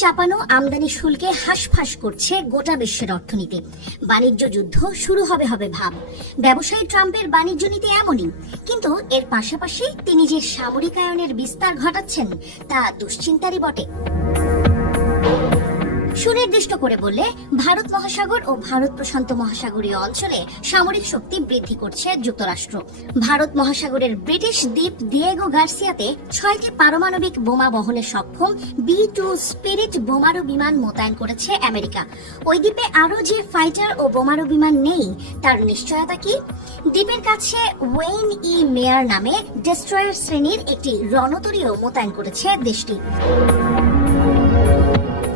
চাপানো আমদানি শুল্কে হাঁসফাঁস করছে গোটা বিশ্বের অর্থনীতি। বাণিজ্য যুদ্ধ শুরু হবে ভাব। ব্যবসায়ী ট্রাম্পের বাণিজ্য নীতি এমনই, কিন্তু এর পাশাপাশি তিনি যে সামরিকায়নের বিস্তার ঘটাচ্ছেন তা দুশ্চিন্তারই বটে। সুনির্দিষ্ট করে বললে, ভারত মহাসাগর ও ভারত প্রশান্ত মহাসাগরীয় অঞ্চলে সামরিক শক্তি বৃদ্ধি করছে যুক্তরাষ্ট্র। ভারত মহাসাগরের ব্রিটিশ দ্বীপ দিয়েগো গার্সিয়াতে 6টি পারমাণবিক বোমা বহনে সক্ষম B-2 স্পিরিট বোমারু বিমান মোতায়েন করেছে আমেরিকা। ওই দ্বীপে আরও যে ফাইটার ও বোমারু বিমান নেই তার নিশ্চয়তা কি? দ্বীপের কাছে ওয়েইন ই মেয়ার নামে ডেস্ট্রয়ার শ্রেণীর একটি রণতরীও মোতায়েন করেছে দেশটি।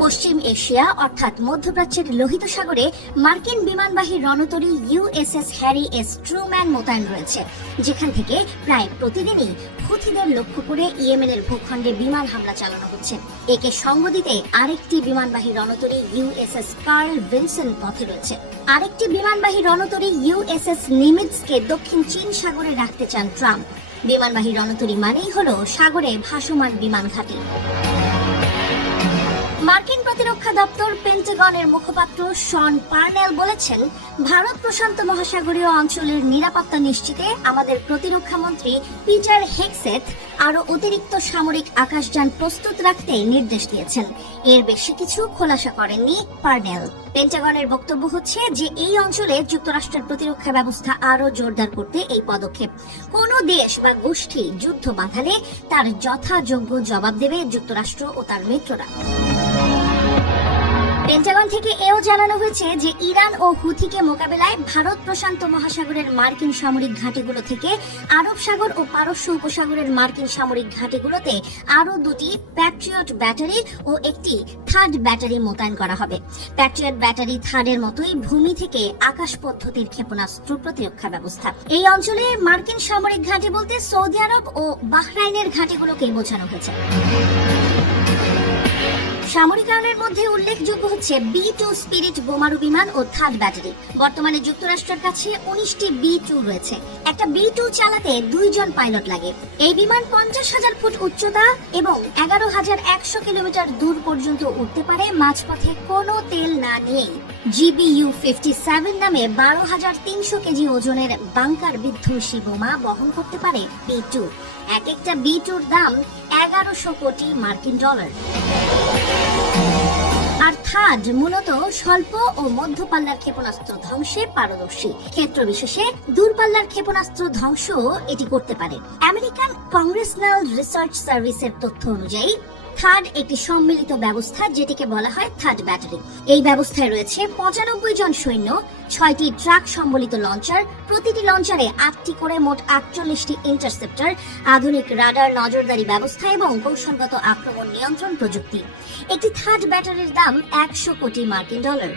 পশ্চিম এশিয়া অর্থাৎ মধ্যপ্রাচ্যের লোহিত সাগরে মার্কিন বিমানবাহী রণতরী USS হ্যারি এস ট্রুম্যান মোতায়েন রয়েছে, যেখান থেকে প্রায় প্রতিদিনই হুথিদের লক্ষ্য করে ইয়েমেনের ভূখণ্ডে বিমান হামলা চালানো হচ্ছে। একে সঙ্গ দিতে আরেকটি বিমানবাহী রণতরী USS কার্ল ভিনসেন পথে রয়েছে। আরেকটি বিমানবাহী রণতরী USS নিমিৎজকে দক্ষিণ চীন সাগরে রাখতে চান ট্রাম্প। বিমানবাহী রণতরী মানেই হলো সাগরে ভাসমান বিমান ঘাঁটি। মার্কিন প্রতিরক্ষা দপ্তর পেন্টাগনের মুখপাত্র শন পার্নেল বলেছেন, ভারত প্রশান্ত মহাসাগরীয় অঞ্চলের নিরাপত্তা নিশ্চিতে আমাদের প্রতিরক্ষা মন্ত্রী পিটার হেগসেথ আরও অতিরিক্ত সামরিক আকাশযান প্রস্তুত রাখতে নির্দেশ দিয়েছেন। এর বেশি কিছু খোলাসা করেননি পার্নেল। পেন্টাগনের বক্তব্য হচ্ছে যে এই অঞ্চলে যুক্তরাষ্ট্রের প্রতিরক্ষা ব্যবস্থা আরও জোরদার করতে এই পদক্ষেপ। কোনো দেশ বা গোষ্ঠী যুদ্ধ বাঁধালে তার যথাযোগ্য জবাব দেবে যুক্তরাষ্ট্র ও তার মিত্ররা। পেন্টাগন থেকে এও জানানো হয়েছে যে ইরান ও হুথিকে মোকাবেলায় ভারত প্রশান্ত মহাসাগরের মার্কিন সামরিক ঘাঁটিগুলো থেকে আরব সাগর ও পারস্য উপসাগরের মার্কিন সামরিক ঘাঁটিগুলোতে আরও 2টি প্যাট্রিয়ট ব্যাটারি ও একটি থার্ড ব্যাটারি মোতায়েন করা হবে। প্যাট্রিয়ট ব্যাটারি থার্ডের মতোই ভূমি থেকে আকাশ পদ্ধতির ক্ষেপণাস্ত্র প্রতিরক্ষা ব্যবস্থা। এই অঞ্চলে মার্কিন সামরিক ঘাঁটি বলতে সৌদি আরব ও বাহরাইনের ঘাঁটিগুলোকেই বোঝানো হয়েছে। সামরিকায়নের মধ্যে উল্লেখযোগ্য হচ্ছে B-2 স্পিরিট বোমারু বিমান ও থার্ড ব্যাটারি। বর্তমানে যুক্তরাষ্ট্রের কাছে 19টি B-2 রয়েছে। একটা B-2 চালাতে 2 জন পাইলট লাগে। এই বিমান 50,000 ফুট উচ্চতা এবং 11,100 কিলোমিটার দূর পর্যন্ত উঠতে পারে মাঝপথে কোনো তেল না নিয়েই। GBU-57 নামে 12,300 কেজি ওজনের বাংকার বিধ্বংসী বোমা বহন করতে পারে B-2। এক একটা B-2-র দাম 1100 কোটি মার্কিন ডলার। আর থার্ড মূলত স্বল্প ও মধ্যপাল্লার ক্ষেপণাস্ত্র ধ্বংসে পারদর্শী। ক্ষেত্র বিশেষে দূরপাল্লার ক্ষেপণাস্ত্র ধ্বংস এটি করতে পারে। আমেরিকান কংগ্রেসনাল রিসার্চ সার্ভিসের তথ্য অনুযায়ী থার্ড একটি সম্মিলিত ব্যবস্থা, যেটিকে বলা হয় থার্ড ব্যাটারি। এই ব্যবস্থায় রয়েছে 95 জন সৈন্য, 6টি ট্রাক সম্বলিত লঞ্চার, প্রতিটি লঞ্চারে 8টি করে মোট 48টি ইন্টারসেপ্টর, আধুনিক রাডার নজরদারি ব্যবস্থা এবং কৌশলগত আক্রমণ নিয়ন্ত্রণ প্রযুক্তি। একটি থার্ড ব্যাটারির দাম 100 কোটি মার্কিন ডলার।